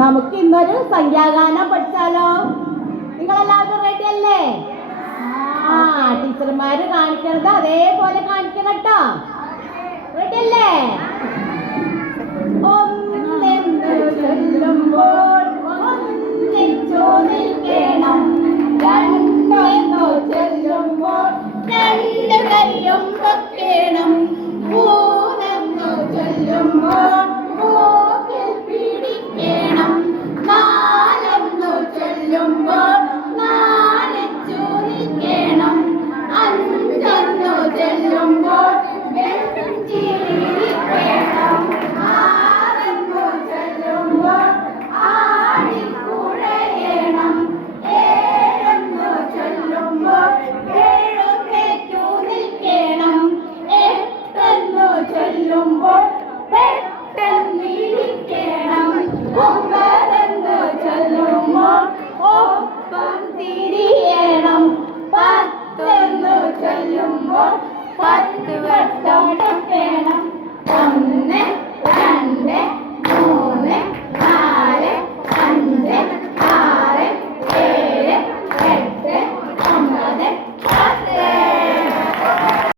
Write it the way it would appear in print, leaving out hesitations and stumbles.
നമുക്ക് ഇന്നൊരു സംഖ്യാഗാനം പഠിച്ചാലോ? നിങ്ങളെല്ലാവരും റെഡി അല്ലേ? ടീച്ചർമാര് കാണിക്കണത് അതേപോലെ കാണിക്കണം കേട്ടോ. റെഡി അല്ലേ? ഒന്നെന്ന് ചൊല്ലുമ്പോൾ ഒന്നിച്ചു നിൽക്കണം, രണ്ടെന്നു ചൊല്ലുമ്പോൾ രണ്ട് കൈയും വെക്കണം, മൂന്നെന്നു ചൊല്ലുമ്പോൾ മൂക്കിൽ പിടിക്കണം, നാലെന്നു ചൊല്ലുമ്പോൾ നാലിച്ചു നിൽക്കണം, അഞ്ചെന്നു ചൊല്ലുമ്പോൾ നെഞ്ചിലിരിക്കണം, ആറെന്നു ചൊല്ലുമ്പോൾ ആടിക്കുഴയണം, ഏഴെന്നു ചൊല്ലുമ്പോൾ എഴുന്നേറ്റു നിൽക്കണം, എട്ടെന്നു ചൊല്ലുമ്പോൾ പെട്ടെന്നിരിക്കണം,